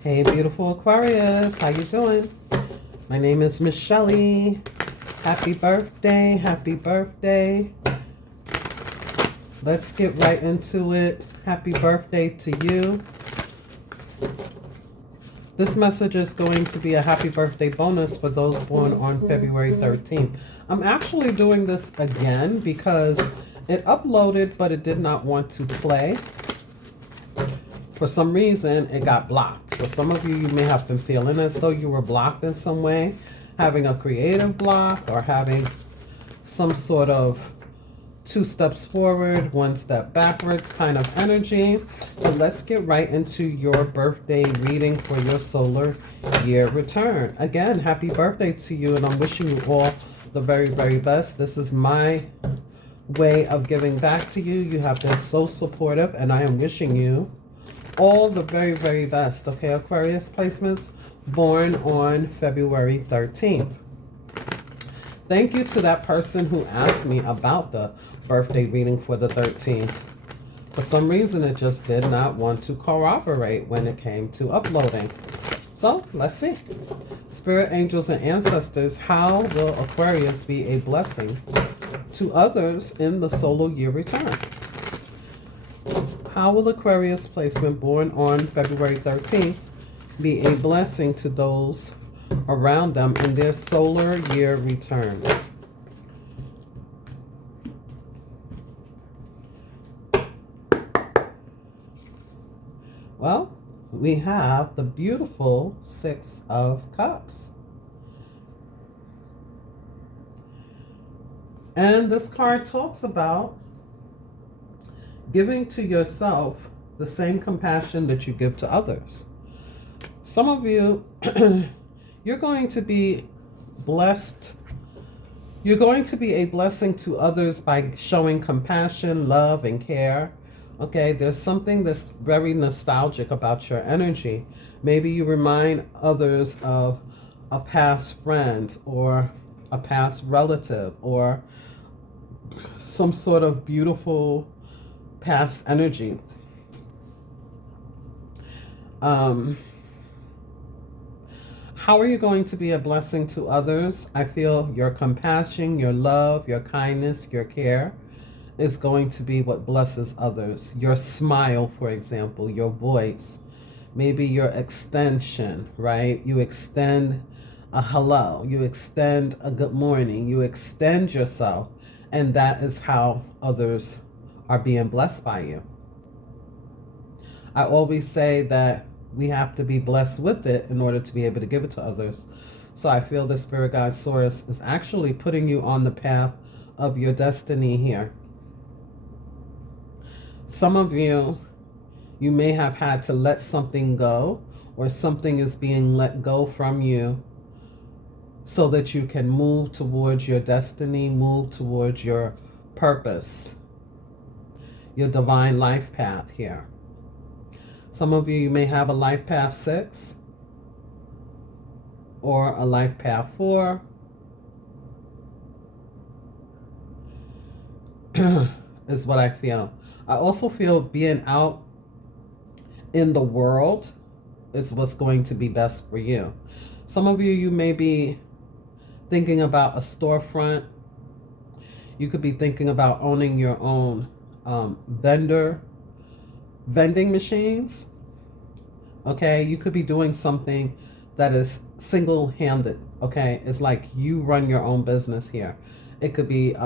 Hey, beautiful Aquarius, how you doing? My name is Miss Shelley. Happy birthday, happy birthday. Let's get right into it. Happy birthday to you. This message is going to be a happy birthday bonus for those born on February 13th. I'm actually doing this again because it uploaded, but it did not want to play. For some reason, it got blocked. So some of you may have been feeling as though you were blocked in some way, having a creative block or having some sort of 2 steps forward, 1 step backwards kind of energy. But let's get right into your birthday reading for your solar year return. Again, happy birthday to you, and I'm wishing you all the very, very best. This is my way of giving back to you. You have been so supportive, and I am wishing you all the very, very best. Okay, Aquarius placements born on February 13th. Thank you to that person who asked me about the birthday reading for the 13th. For some reason, it just did not want to corroborate when it came to uploading. So, let's see. Spirit, angels, and ancestors, how will Aquarius be a blessing to others in the solar year return? How will Aquarius placement born on February 13th be a blessing to those around them in their solar year return? Well, we have the beautiful 6 of Cups. And this card talks about giving to yourself the same compassion that you give to others. Some of you, you're going to be blessed. You're going to be a blessing to others by showing compassion, love, and care. Okay, there's something that's very nostalgic about your energy. Maybe you remind others of a past friend or a past relative or some sort of beautiful past energy. How are you going to be a blessing to others? I feel your compassion, your love, your kindness, your care is going to be what blesses others. Your smile, for example, your voice, maybe your extension, right? You extend a hello, you extend a good morning, you extend yourself, and that is how others are being blessed by you. I always say that we have to be blessed with it in order to be able to give it to others. So I feel the Spirit Guide Source is actually putting you on the path of your destiny here. Some of you, you may have had to let something go, or something is being let go from you so that you can move towards your destiny, move towards your purpose, your divine life path here. Some of you may have a life path 6 or a life path 4. Is what I feel. I also feel being out in the world is what's going to be best for you. Some of you, you may be thinking about a storefront. You could be thinking about owning your own vending machines. Okay, you could be doing something that is single-handed. Okay, it's like you run your own business here. It could be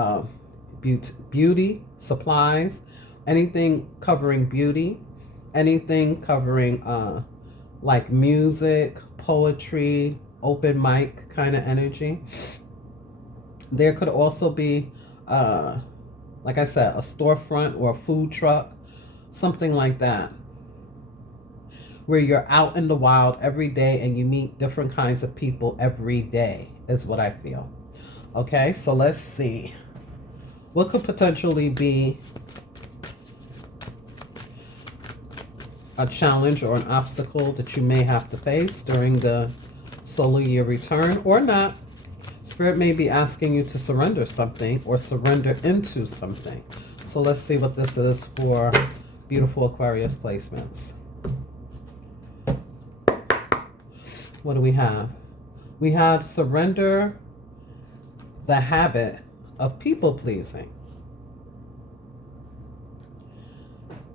beauty supplies, anything covering beauty, anything covering like music, poetry, open mic kind of energy. There could also be like I said, a storefront or a food truck, something like that, where you're out in the wild every day and you meet different kinds of people every day is what I feel. Okay, so let's see. What could potentially be a challenge or an obstacle that you may have to face during the solar year return or not? Spirit may be asking you to surrender something or surrender into something. So let's see what this is for beautiful Aquarius placements. What do we have? We have surrender the habit of people pleasing.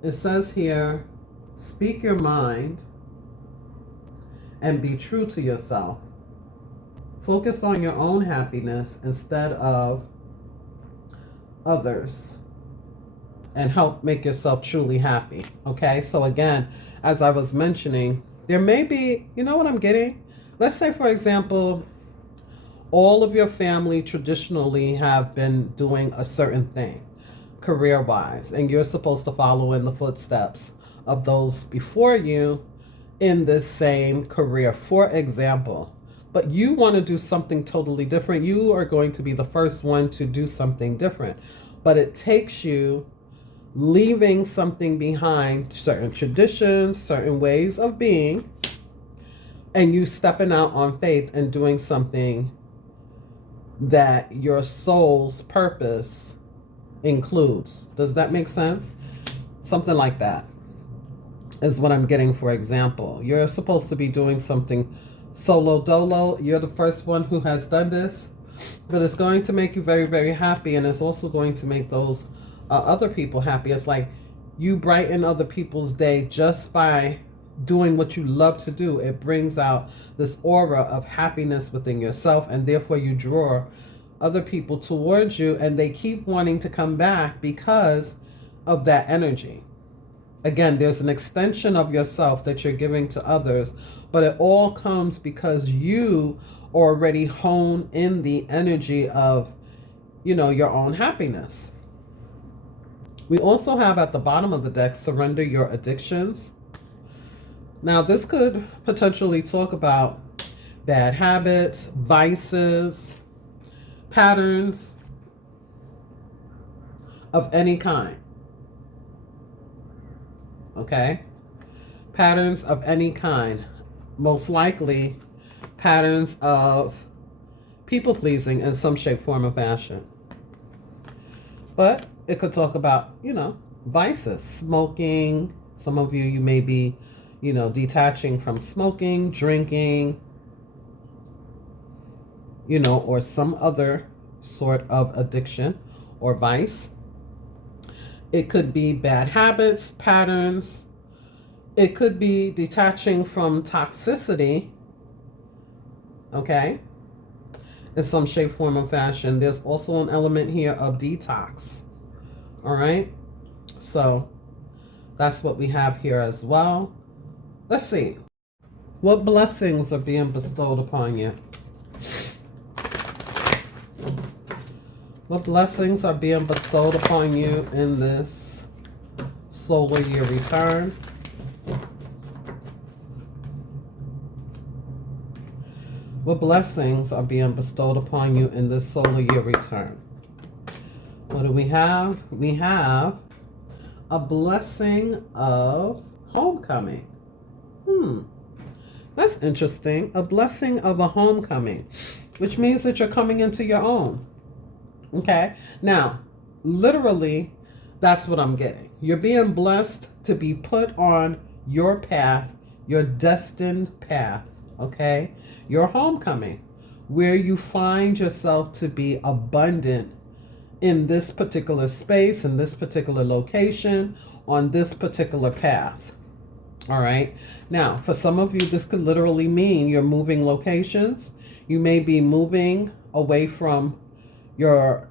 It says here, speak your mind and be true to yourself. Focus on your own happiness instead of others and help make yourself truly happy. Okay, so again, as I was mentioning, there may be, you know what I'm getting? Let's say, for example, all of your family traditionally have been doing a certain thing career-wise, and you're supposed to follow in the footsteps of those before you in this same career, for example. But you want to do something totally different. You are going to be the first one to do something different. But it takes you leaving something behind, certain traditions, certain ways of being, and you stepping out on faith and doing something that your soul's purpose includes. Does that make sense? Something like that is what I'm getting. For example, you're supposed to be doing something solo dolo. You're the first one who has done this, but it's going to make you very, very happy, and it's also going to make those other people happy. It's like you brighten other people's day just by doing what you love to do. It brings out this aura of happiness within yourself, and therefore you draw other people towards you, and they keep wanting to come back because of that energy. Again, there's an extension of yourself that you're giving to others, but it all comes because you already hone in the energy of, you know, your own happiness. We also have at the bottom of the deck, surrender your addictions. Now, this could potentially talk about bad habits, vices, patterns of any kind. Okay? Patterns of any kind. Most likely, patterns of people pleasing in some shape, form, or fashion. But it could talk about, you know, vices, smoking. Some of you may be, you know, detaching from smoking, drinking, you know, or some other sort of addiction or vice. It could be bad habits, patterns. It could be detaching from toxicity, okay, in some shape, form, or fashion. There's also an element here of detox, all right? So that's what we have here as well. Let's see. What blessings are being bestowed upon you? What blessings are being bestowed upon you in this solar year return? What blessings are being bestowed upon you in this solar year return? What do we have? We have a blessing of homecoming. That's interesting. A blessing of a homecoming, which means that you're coming into your own. Okay, now, literally, that's what I'm getting. You're being blessed to be put on your path, your destined path, okay? Your homecoming, where you find yourself to be abundant in this particular space, in this particular location, on this particular path, all right? Now, for some of you, this could literally mean you're moving locations. You may be moving away from your,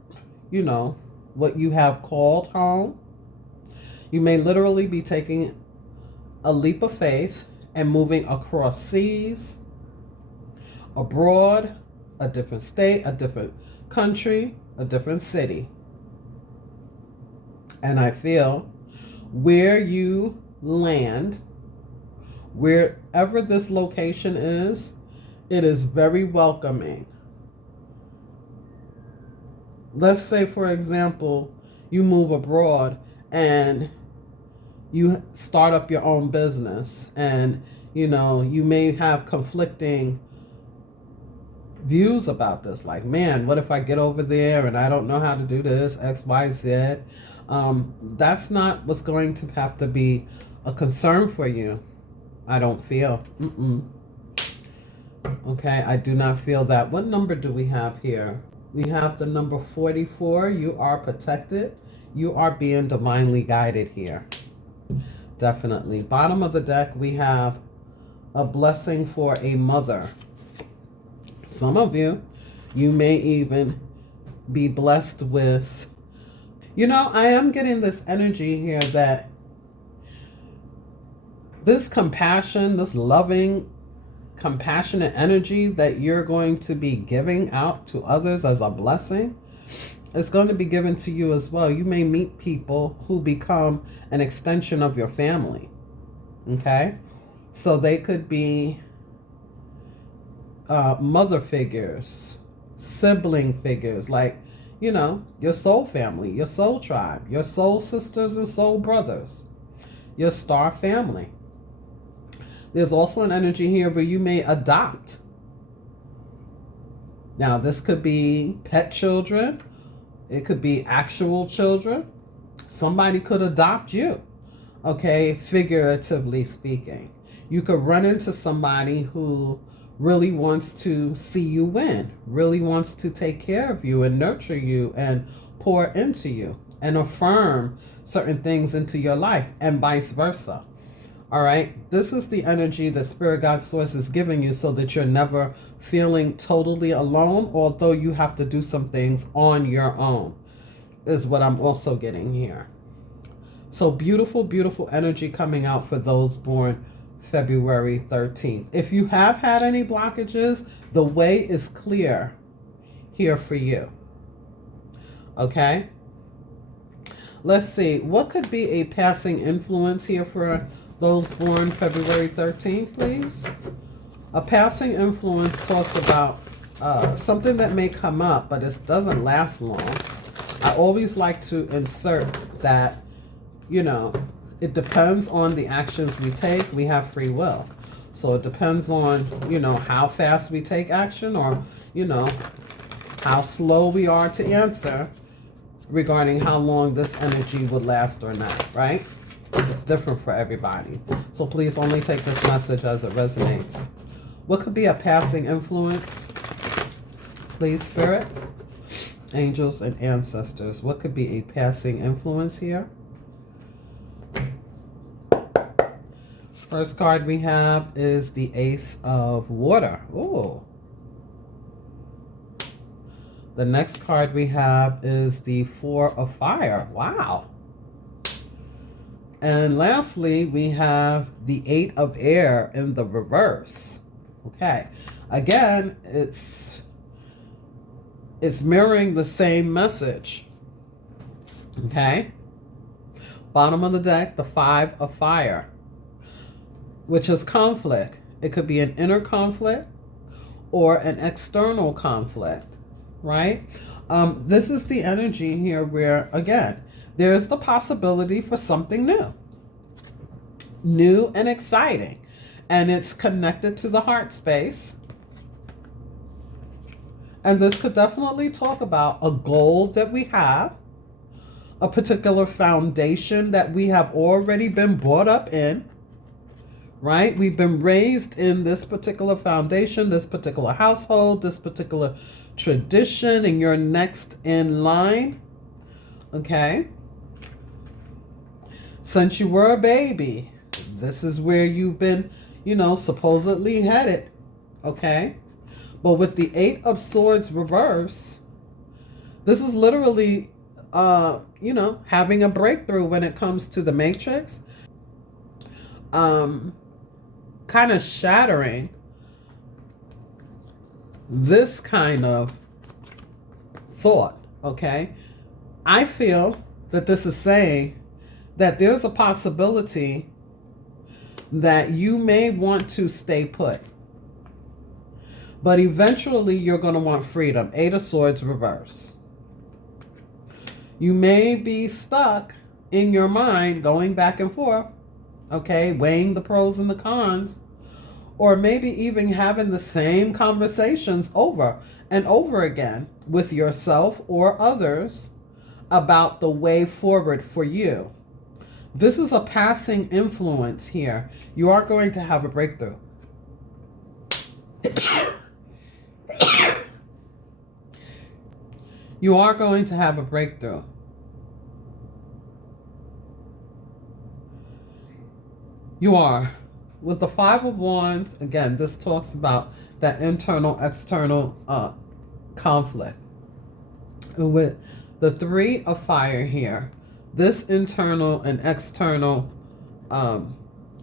you know, what you have called home. You may literally be taking a leap of faith and moving across seas, abroad, a different state, a different country, a different city. And I feel where you land, wherever this location is, it is very welcoming. Let's say, for example, you move abroad and you start up your own business, and, you know, you may have conflicting views about this. Like, man, what if I get over there and I don't know how to do this, X, Y, Z? That's not what's going to have to be a concern for you, I don't feel. Okay, I do not feel that. What number do we have here? We have the number 44. You are protected. You are being divinely guided here. Definitely. Bottom of the deck, we have a blessing for a mother. Some of you, you may even be blessed with, you know, I am getting this energy here that this compassion, this loving, compassionate energy that you're going to be giving out to others as a blessing is going to be given to you as well. You may meet people who become an extension of your family. Okay? So they could be mother figures, sibling figures, like, you know, your soul family, your soul tribe, your soul sisters and soul brothers, your star family. There's also an energy here where you may adopt. Now, this could be pet children. It could be actual children. Somebody could adopt you, okay, figuratively speaking. You could run into somebody who really wants to see you win, really wants to take care of you and nurture you and pour into you and affirm certain things into your life and vice versa. All right, this is the energy that Spirit God Source is giving you so that you're never feeling totally alone, although you have to do some things on your own, is what I'm also getting here. So beautiful, beautiful energy coming out for those born February 13th. If you have had any blockages, the way is clear here for you. Okay? Let's see. What could be a passing influence here for those born February 13th, please? A passing influence talks about something that may come up, but it doesn't last long. I always like to insert that, you know, it depends on the actions we take. We have free will. So it depends on, you know, how fast we take action or, you know, how slow we are to answer regarding how long this energy would last or not, right? It's different for everybody. So please only take this message as it resonates. What could be a passing influence? Please, Spirit, angels, and ancestors. What could be a passing influence here? First card we have is the Ace of Water. Ooh. The next card we have is the Four of Fire. Wow. And lastly, we have the Eight of Air in the reverse. Okay. Again, it's mirroring the same message. Okay. Bottom of the deck, the Five of Fire, which is conflict. It could be an inner conflict or an external conflict, right? This is the energy here where, again, there's the possibility for something new and exciting. And it's connected to the heart space. And this could definitely talk about a goal that we have, a particular foundation that we have already been brought up in, right? We've been raised in this particular foundation, this particular household, this particular tradition, and you're next in line, okay? Since you were a baby, this is where you've been, you know, supposedly headed, okay? But with the Eight of Swords reverse, this is literally, you know, having a breakthrough when it comes to the matrix. Kind of shattering this kind of thought, okay? I feel that this is saying that there's a possibility that you may want to stay put, but eventually you're going to want freedom. Eight of Swords reverse. You may be stuck in your mind going back and forth, okay, weighing the pros and the cons, or maybe even having the same conversations over and over again with yourself or others about the way forward for you. This is a passing influence here. You are going to have a breakthrough. You are going to have a breakthrough. You are. With the Five of Wands, again, this talks about that internal, external conflict. With the Three of Fire here, this internal and external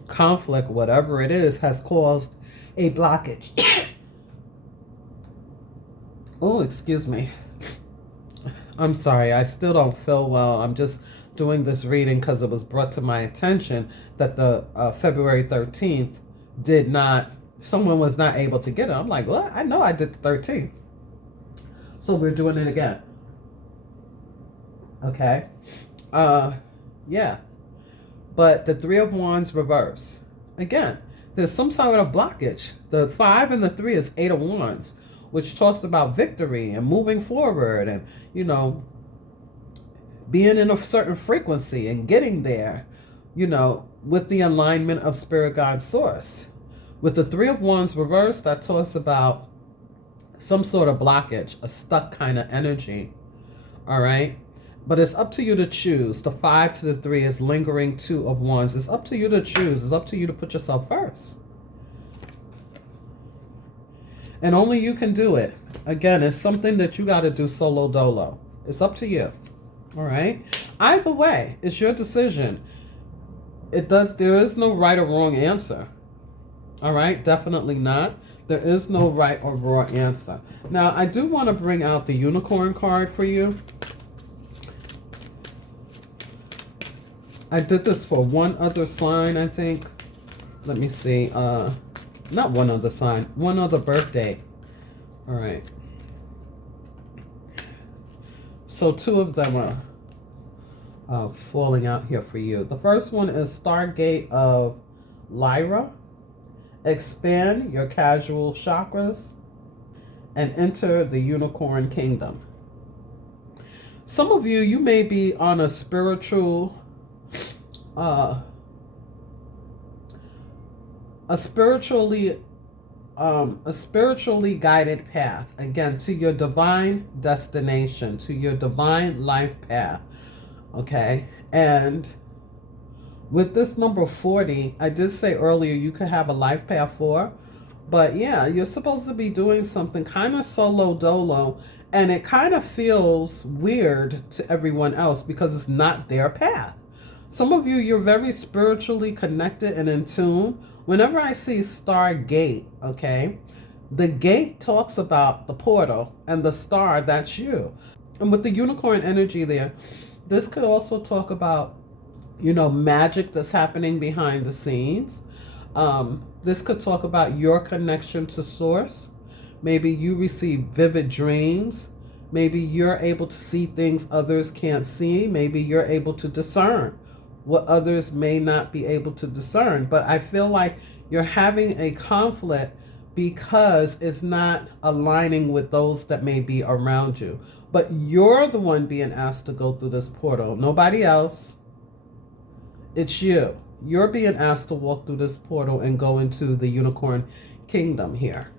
conflict, whatever it is, has caused a blockage. Oh, excuse me. I'm sorry, I still don't feel well. I'm just doing this reading because it was brought to my attention that the February 13th someone was not able to get it. I'm like, what? I know I did the 13th. So we're doing it again. Okay. Yeah. But the Three of Wands reverse. Again, there's some sort of blockage. The 5 and the 3 is Eight of Wands, which talks about victory and moving forward and, being in a certain frequency and getting there, with the alignment of Spirit Guide Source. With the Three of Wands reversed, that talks about some sort of blockage, a stuck kind of energy. All right? But it's up to you to choose. The 5 to the 3 is lingering Two of Wands. It's up to you to choose. It's up to you to put yourself first. And only you can do it. Again, it's something that you got to do solo dolo. It's up to you. All right? Either way, it's your decision. There is no right or wrong answer. All right? Definitely not. There is no right or wrong answer. Now, I do want to bring out the Unicorn card for you. I did this for one other sign, I think. Let me see. Not one other sign. One other birthday. All right. So two of them are falling out here for you. The first one is Stargate of Lyra. Expand your casual chakras and enter the Unicorn Kingdom. Some of you may be on a spiritually guided path, again, to your divine destination, to your divine life path. Okay. And with this number 40, I did say earlier you could have a life path 4, but yeah, you're supposed to be doing something kind of solo dolo, and it kind of feels weird to everyone else because it's not their path. Some of you're very spiritually connected and in tune. Whenever I see Stargate, okay, the gate talks about the portal, and the star, that's you. And with the unicorn energy there, this could also talk about, magic that's happening behind the scenes. This could talk about your connection to source. Maybe you receive vivid dreams. Maybe you're able to see things others can't see. Maybe you're able to discern what others may not be able to discern. But I feel like you're having a conflict because it's not aligning with those that may be around you. But you're the one being asked to go through this portal. Nobody else. It's you. You're being asked to walk through this portal and go into the Unicorn Kingdom here.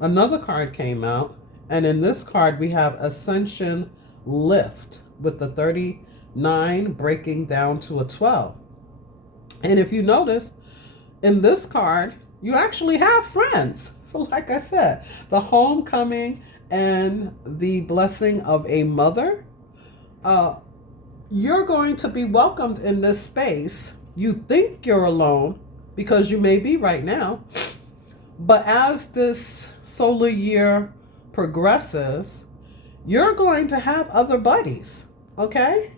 Another card came out, and in this card we have Ascension Lift with the 39 breaking down to a 12. And if you notice, in this card, you actually have friends. So like I said, the homecoming and the blessing of a mother, you're going to be welcomed in this space. You think you're alone because you may be right now. But as this solar year progresses, you're going to have other buddies, okay?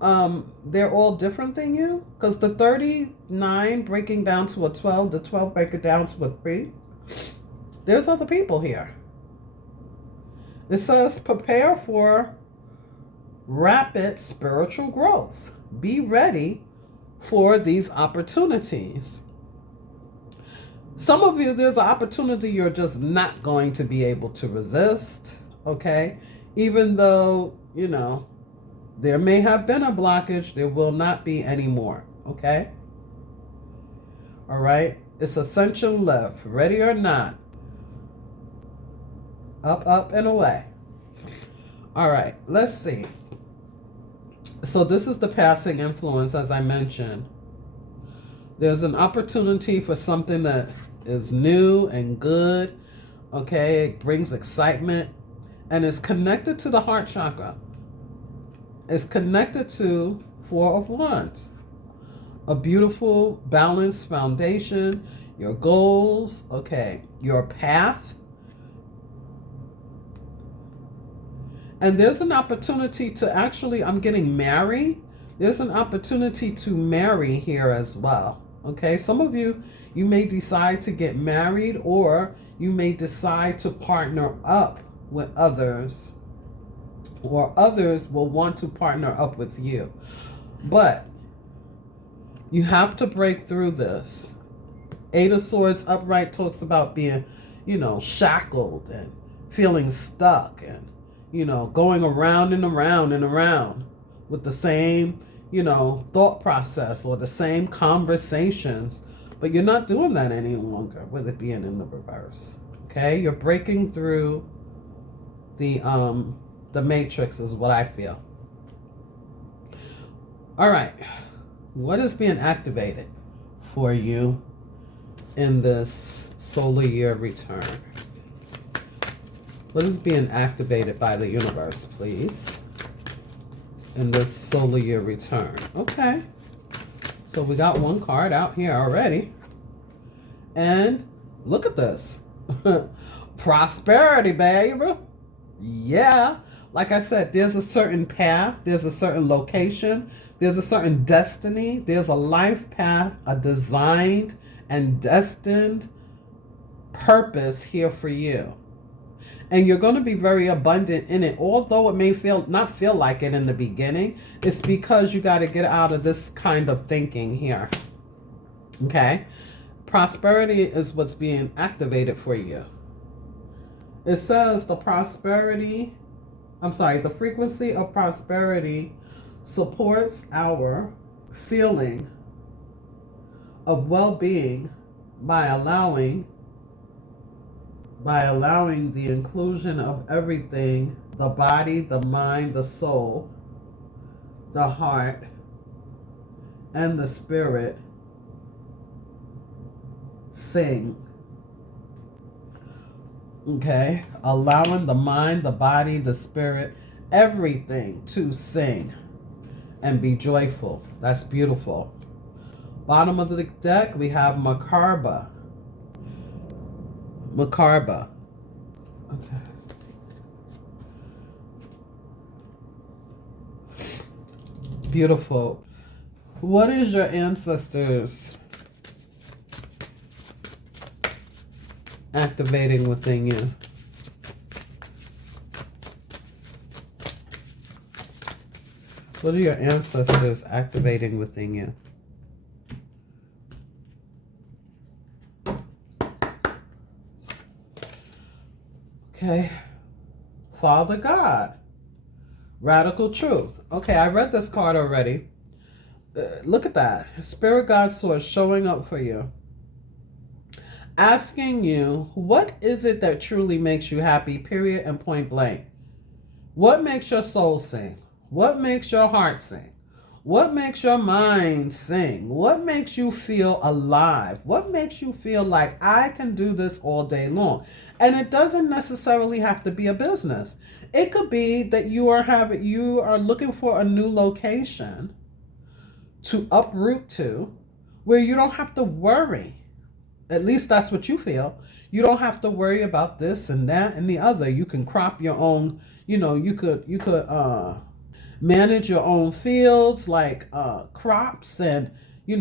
They're all different than you, because the 39 breaking down to a 12, the 12 breaking down to a 3. There's other people here. It says prepare for rapid spiritual growth. Be ready for these opportunities. Some of you, there's an opportunity you're just not going to be able to resist, okay? Even though, there may have been a blockage, there will not be any more, okay? All right? It's Ascension Lift. Ready or not. Up, up, and away. All right, let's see. So this is the passing influence, as I mentioned. There's an opportunity for something that is new and good. Okay, it brings excitement and is connected to the heart chakra. It's connected to Four of Wands. A beautiful, balanced foundation, your goals, okay, your path. And there's an opportunity to actually, I'm getting married. There's an opportunity to marry here as well. Okay, some of you, you may decide to get married, or you may decide to partner up with others, or others will want to partner up with you. But you have to break through this. Eight of Swords upright talks about being, shackled and feeling stuck and, going around and around and around with the same, thought process or the same conversations. But you're not doing that any longer with it being in the reverse. Okay? You're breaking through the matrix is what I feel. All right. What is being activated for you in this solar year return? What is being activated by the universe, please, in this solar year return? Okay. So we got one card out here already. And look at this. Prosperity, baby. Yeah. Like I said, there's a certain path. There's a certain location. There's a certain destiny. There's a life path, a designed and destined purpose here for you. And you're going to be very abundant in it. Although it may not feel like it in the beginning, it's because you got to get out of this kind of thinking here. Okay? Prosperity is what's being activated for you. It says the frequency of prosperity supports our feeling of well-being by allowing the inclusion of everything: the body, the mind, the soul, the heart, and the spirit sing. Okay? Allowing the mind, the body, the spirit, everything to sing and be joyful. That's beautiful. Bottom of the deck, we have Macarba. Macarba. Okay. Beautiful. What is your ancestors activating within you? What are your ancestors activating within you? Okay. Father God. Radical truth. Okay, I read this card already. Look at that. Spirit God Source showing up for you. Asking you, what is it that truly makes you happy, period and point blank? What makes your soul sing? What makes your heart sing? What makes your mind sing? What makes you feel alive? What makes you feel like I can do this all day long? And it doesn't necessarily have to be a business. It could be that you are looking for a new location to uproot to, where you don't have to worry. At least that's what you feel. You don't have to worry about this and that and the other. You can crop your own, you could manage your own fields, like crops, and you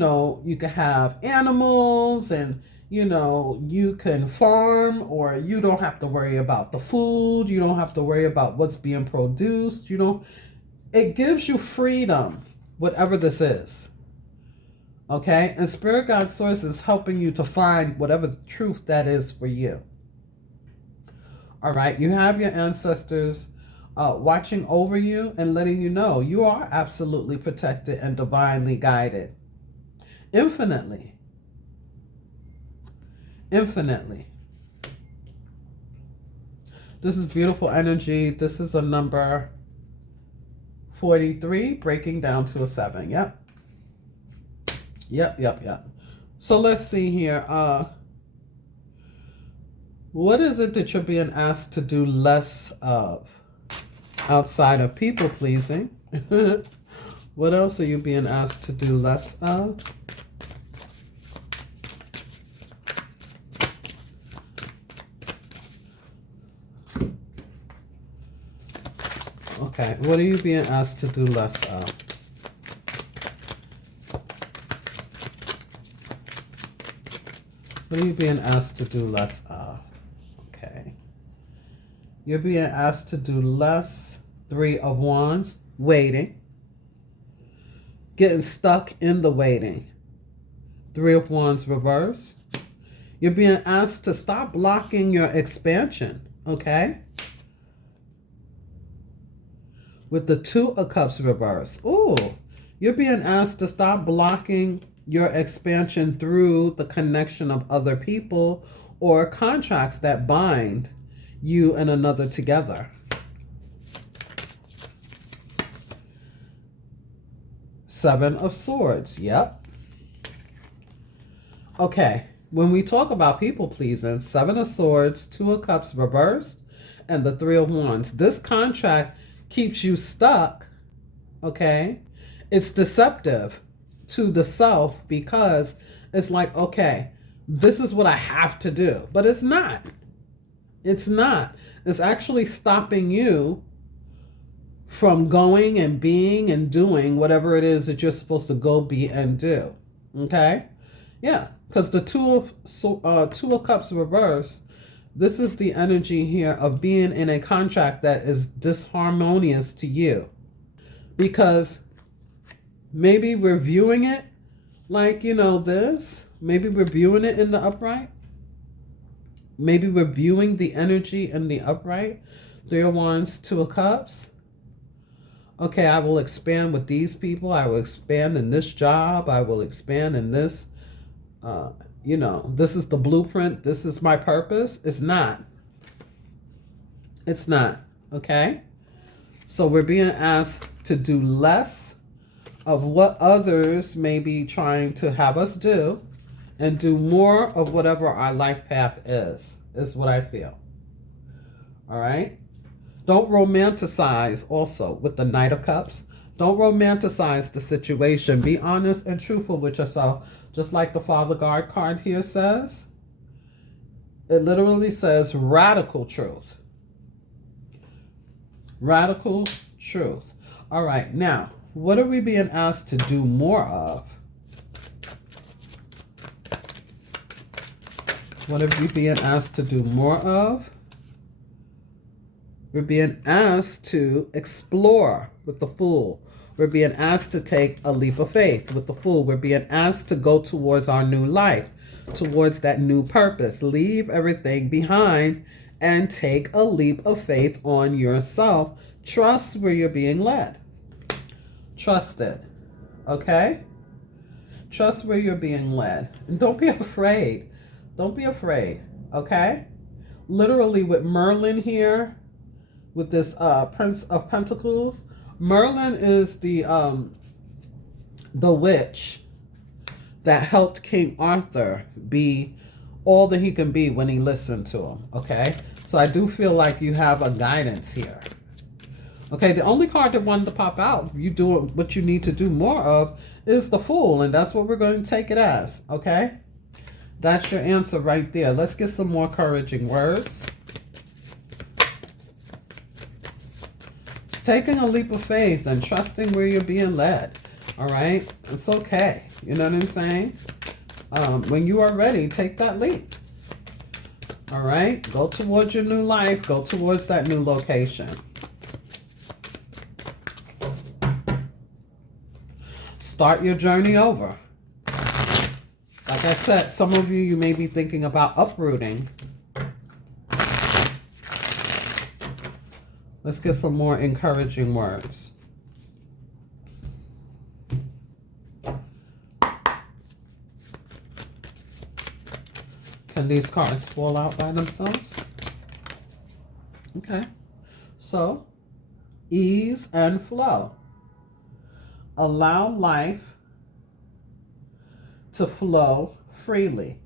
can have animals, and you can farm, or you don't have to worry about the food. You don't have to worry about what's being produced. It gives you freedom, whatever this is. Okay? And Spirit God Source is helping you to find whatever the truth that is for you. All right? You have your ancestors watching over you and letting you know you are absolutely protected and divinely guided. Infinitely. This is beautiful energy. This is a number 43, breaking down to a 7. Yep. Yep. So let's see here. What is it that you're being asked to do less of outside of people pleasing? What else are you being asked to do less of? Okay, what are you being asked to do less of? What are you being asked to do less of? Okay. You're being asked to do less, 3 of Wands, waiting. Getting stuck in the waiting. 3 of Wands reverse. You're being asked to stop blocking your expansion, okay? With the 2 of Cups reverse. Ooh, you're being asked to stop blocking your expansion through the connection of other people or contracts that bind you and another together. 7 of Swords. Yep. Okay. When we talk about people pleasing, 7 of Swords, 2 of Cups reversed, and the 3 of Wands. This contract keeps you stuck, okay? It's deceptive to the self because it's like, okay, this is what I have to do. But it's not. It's not. It's actually stopping you from going and being and doing whatever it is that you're supposed to go be and do. Okay? Yeah, because the 2 of Cups reverse, this is the energy here of being in a contract that is disharmonious to you. Because maybe we're viewing it like, this. Maybe we're viewing it in the upright. Maybe we're viewing the energy in the upright. 3 of Wands, 2 of Cups. Okay, I will expand with these people. I will expand in this job. I will expand in this. This is the blueprint. This is my purpose. It's not. It's not. Okay? So we're being asked to do less of what others may be trying to have us do and do more of whatever our life path is what I feel. All right? Don't romanticize also with the Knight of Cups. Don't romanticize the situation. Be honest and truthful with yourself. Just like the Father Guard card here says. It literally says radical truth. Radical truth. All right, now, what are we being asked to do more of? What are we being asked to do more of? We're being asked to explore with the Fool. We're being asked to take a leap of faith with the Fool. We're being asked to go towards our new life, towards that new purpose. Leave everything behind and take a leap of faith on yourself. Trust where you're being led. Trust it. Okay? Trust where you're being led. And don't be afraid. Don't be afraid. Okay? Literally with Merlin here, with this Prince of Pentacles, Merlin is the witch that helped King Arthur be all that he can be when he listened to him, okay? So I do feel like you have a guidance here. Okay, the only card that wanted to pop out, you doing what you need to do more of, is the Fool, and that's what we're going to take it as, okay? That's your answer right there. Let's get some more encouraging words. Taking a leap of faith and trusting where you're being led. All right? It's okay. You know what I'm saying? When you are ready, take that leap. All right? Go towards your new life. Go towards that new location. Start your journey over. Like I said, some of you may be thinking about uprooting. Let's get some more encouraging words. Can these cards fall out by themselves? Okay. So, ease and flow. Allow life to flow freely.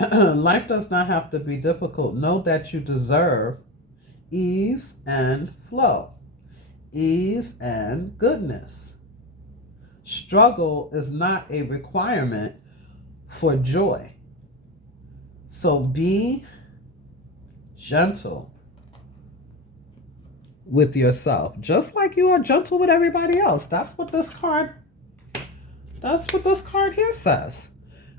Life does not have to be difficult. Know that you deserve ease and flow, ease and goodness. Struggle is not a requirement for joy. So be gentle with yourself, just like you are gentle with everybody else. That's what this card here says.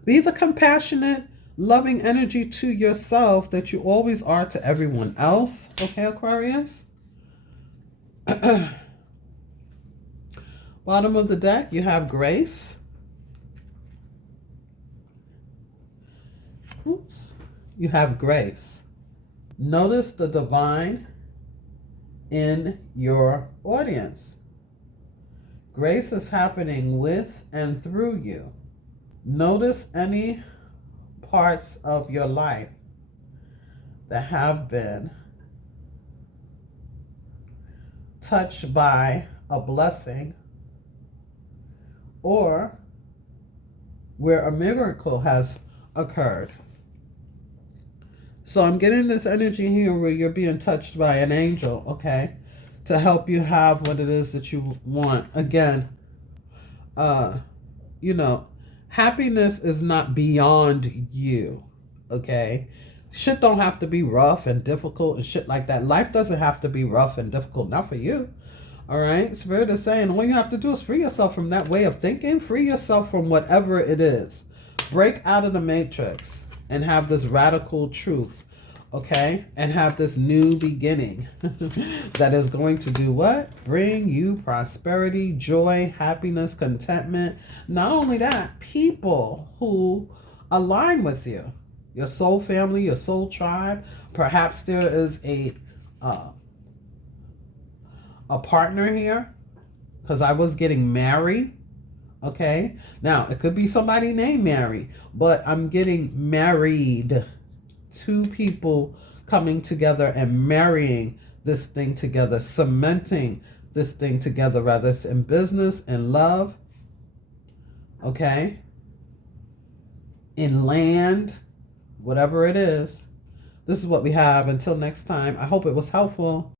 Be the compassionate, loving energy to yourself that you always are to everyone else. Okay, Aquarius? Bottom of the deck, you have grace. Oops. You have grace. Notice the divine in your audience. Grace is happening with and through you. Notice any parts of your life that have been touched by a blessing, or where a miracle has occurred. So I'm getting this energy here where you're being touched by an angel, okay, to help you have what it is that you want. Again, happiness is not beyond you, okay? Shit don't have to be rough and difficult and shit like that. Life doesn't have to be rough and difficult, not for you. All right? Spirit is saying all you have to do is free yourself from that way of thinking. Free yourself from whatever it is. Break out of the matrix and have this radical truth, okay? And have this new beginning that is going to do what? Bring you prosperity, joy, happiness, contentment. Not only that, people who align with you. Your soul family, your soul tribe. Perhaps there is a partner here, because I was getting married. Okay, now it could be somebody named Mary, but I'm getting married. Two people coming together and marrying this thing together, cementing this thing together, rather it's in business and love, okay, in land, whatever it is. This is what we have. Until next time, I hope it was helpful.